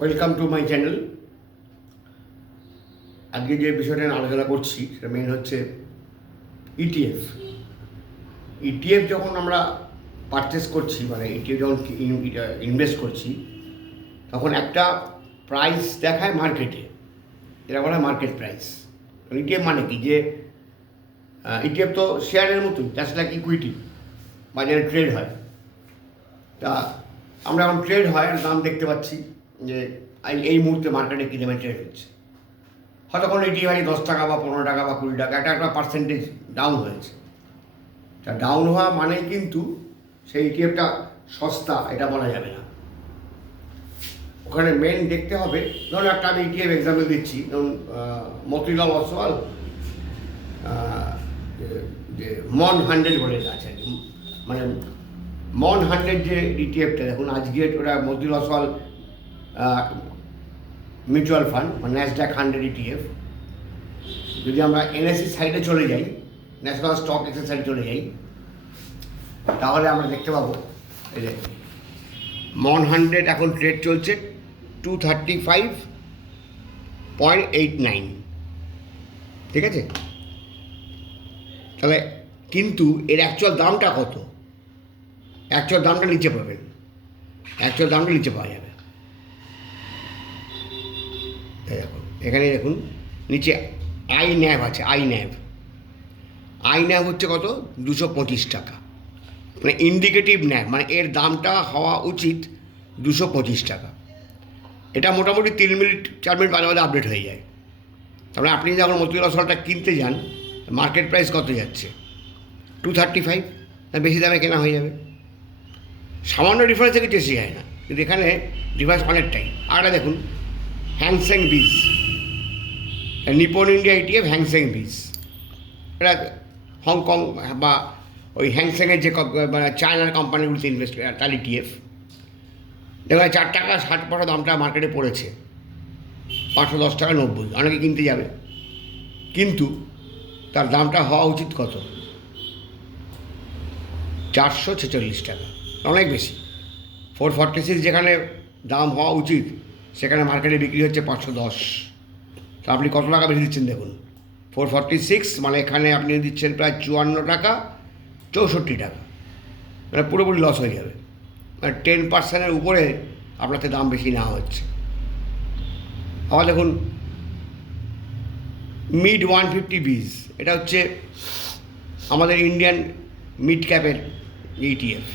Welcome to my channel. আজকে যে বিষয়টা নিয়ে আলোচনা করছি সেটা মেন হচ্ছে ইটিএফ। ইটিএফ যখন আমরা পারচেস করছি, মানে ইটিএফ যখন ইনভেস্ট করছি, তখন একটা প্রাইস দেখায় মার্কেটে, এটা বলা হয় মার্কেট প্রাইস। ইটিএফ মানে কি, যে ইটিএফ তো শেয়ারের মতোই, জাস্ট লাইক ইকুইটি, বাজারে ট্রেড হয়। তা আমরা এখন ট্রেড হয় আর দাম দেখতে পাচ্ছি যে এই মুহূর্তে মার্কেটে কী দামে ট্রেড হচ্ছে। হয়তো কোনো ইটি হয় 10 টাকা বা 15 টাকা বা 20 টাকা, একটা পার্সেন্টেজ ডাউন হয়েছে। তা ডাউন হওয়া মানে কিন্তু সেই ইটিএফটা সস্তা এটা বলা যাবে না। ওখানে মেন দেখতে হবে, ধরুন একটা আমি ইটিএফ এক্সাম্পল দিচ্ছি, ধরুন মতিলাল ওসওয়াল যে মন 100 বলে আছে আর কি, মানে মন 100 যে ইটিএফটা দেখুন, আজকে ওটা মতিলাল ওসওয়াল মিউচুয়াল ফান্ড বা ন্যাসড্যাক 100 ইটিএফ। যদি আমরা এনএসসি সাইডে চলে যাই, ন্যাশনাল স্টক এক্সচেঞ্জ সাইডে চলে যাই, তাহলে আমরা দেখতে পাবো এই যে মন 100 এখন ট্রেড চলছে 235.89, ঠিক আছে? তাহলে কিন্তু এর অ্যাকচুয়াল দামটা কত? অ্যাকচুয়াল দামটা নিচে পাবেন, অ্যাকচুয়াল দামটা নিচে পাওয়া যাবে। দেখুন এখানে দেখুন নিচে আই ন্যাভ আছে, আই ন্যাভ হচ্ছে কত? 225 টাকা, মানে ইন্ডিকেটিভ ন্যাভ, মানে এর দামটা হওয়া উচিত 225 টাকা। এটা মোটামুটি 3 মিনিট 4 মিনিট বাদে বাদে আপডেট হয়ে যায়। তারপরে আপনি যখন মতিলাল ওসওয়ালটা কিনতে যান, মার্কেট প্রাইস কত যাচ্ছে? 235, বেশি দামে কেনা হয়ে যাবে। সামান্য ডিফারেন্স থেকে বেশি হয় না, কিন্তু এখানে ডিফারেন্স অনেকটাই। আর দেখুন হ্যাংসেং বিজ, নিপন ইন্ডিয়া ইটিএফ হ্যাংসেং বিজ, এটা হংকং বা ওই হ্যাংসেংয়ের যে মানে চায়নার কোম্পানিগুলিতে ইনভেস্ট করে তার ইটিএফ। দেখুন 4 টাকা 60 পয়সা দামটা মার্কেটে পড়েছে, 510 টাকা 90, অনেকে কিনতে যাবে, কিন্তু তার দামটা হওয়া উচিত কত? 446 টাকা, অনেক বেশি। 446 যেখানে দাম হওয়া উচিত, সেখানে মার্কেটে বিক্রি হচ্ছে 510। তা আপনি কত টাকা বেশি দিচ্ছেন দেখুন, 446 মানে এখানে আপনি দিচ্ছেন প্রায় 54 টাকা 64 টাকা, মানে পুরোপুরি লস হয়ে যাবে। মানে 10%-এর উপরে আপনার দাম বেশি নেওয়া হচ্ছে। আবার দেখুন মিড 150 বিজ, এটা হচ্ছে আমাদের ইন্ডিয়ান মিড ক্যাপের ইটিএফ।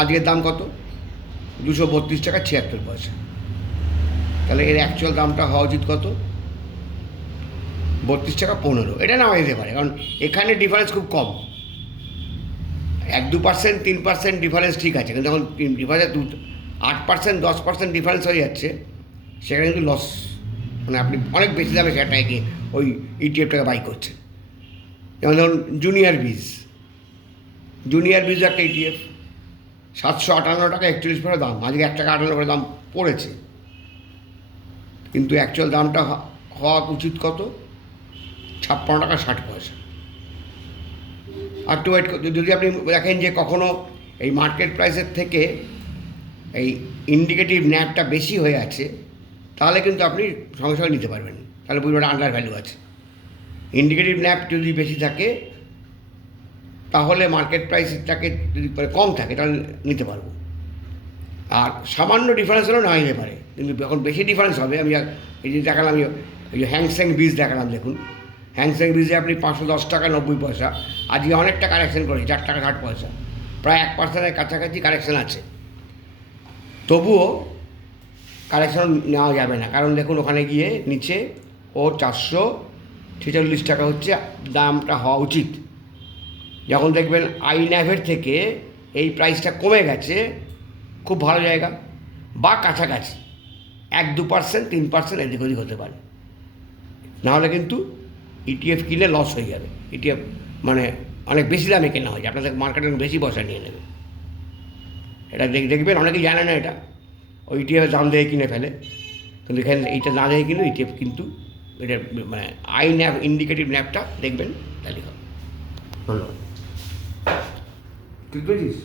আজকের দাম কত? 232 টাকা 76 পয়সা। তাহলে এর অ্যাকচুয়াল দামটা হওয়া উচিত কত? 32 টাকা 15। এটা নেওয়া যেতে পারে, কারণ এখানে ডিফারেন্স খুব কম, 1-2% 3% ডিফারেন্স ঠিক আছে, কিন্তু যখন ডিফারেন্স 8% 10% ডিফারেন্স হয়ে যাচ্ছে, সেখানে কিন্তু লস, মানে আপনি অনেক বেশি দামে সেটাকে গিয়ে ওই ইটিএফটাকে বাই করছেন। যেমন ধরুন জুনিয়র বিজ একটা ইটিএফ, 758 টাকা 41 পয়সা দাম, আজকে 1 টাকা 58 করে দাম পড়েছে, কিন্তু অ্যাকচুয়াল দামটা হওয়া উচিত কত? 56 টাকা 60 পয়সা। আর টু ওয়েট, যদি আপনি দেখেন যে কখনও এই মার্কেট প্রাইসের থেকে এই ইন্ডিকেটিভ ন্যাভটা বেশি হয়ে আছে, তাহলে কিন্তু আপনি সঙ্গে সঙ্গে নিতে পারবেন, তাহলে বুঝবেন আন্ডার ভ্যালু আছে। ইন্ডিকেটিভ ন্যাভ যদি বেশি থাকে, তাহলে মার্কেট প্রাইসটাকে যদি কম থাকে তাহলে নিতে পারবো। আর সামান্য ডিফারেন্স হলেও নেওয়া যেতে পারে, কিন্তু যখন বেশি ডিফারেন্স হবে, আমি এই যে দেখালাম, এই যে হ্যাংসেং বিজ দেখালাম, দেখুন হ্যাংসেং বিজে আপনি 510 টাকা 90 পয়সা, আজকে অনেকটা কারেকশন করেছে, 4 টাকা 60 পয়সা, প্রায় 1%-এর কাছাকাছি কারেকশন আছে। তবুও কারেকশন নেওয়া যাবে না, কারণ দেখুন ওখানে গিয়ে নিচে ও 446 টাকা হচ্ছে দামটা হওয়া উচিত। যখন দেখবেন আই ন্যাভের থেকে এই প্রাইসটা কমে গেছে, খুব ভালো জায়গা, বা কাছাকাছি 1-2% 3% এদিক ওদিক হতে পারে, নাহলে কিন্তু ইটিএফ কিনে লস হয়ে যাবে। ইটিএফ মানে অনেক বেশি দামে কেনা হয়ে যায়, আপনাদের মার্কেটে বেশি পয়সা নিয়ে নেবে। এটা দেখবেন অনেকেই জানে না, এটা ওই ইটিএফের দাম দিয়ে কিনে ফেলে, কিন্তু এখানে এইটা না দিয়ে কিনে ইটিএফ, কিন্তু এটা মানে আই ন্যাভ ইন্ডিকেটিভ ন্যাভটা দেখবেন, তাহলে হবে। ধন্যবাদ। ঠিক বলছিস?